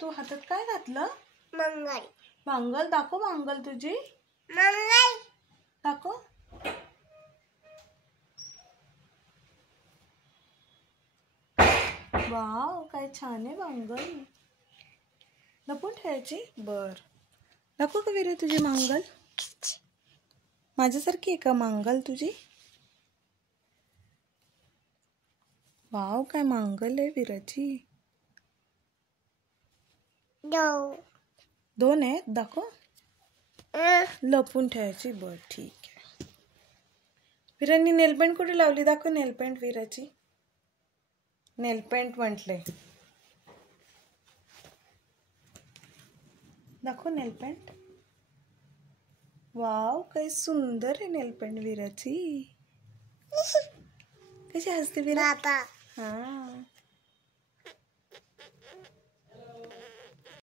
तू हातात काय घातलं? मंगल. मंगल दाखव, मंगल तुझी मंगल दाखव. वाव, काय छान आहे मंगल. लपून ठेवायची. बर, दाखव का विरे तुझी मंगल. माझ्यासारखी आहे का मंगल तुझी? वाव, काय मंगल आहे विराची. दोन आहेत, दाखव. लपून ठेवायची. बर, ठीक आहे. विरांनी नेलपेंट कुठे लावली? दाखव नेलपेंट विराची. नेलपेंट म्हटले, दाखव नेलपेंट. वाव, काय सुंदर आहे नेलपेंट विराची. कशी हसते विरा? बाबा. हा.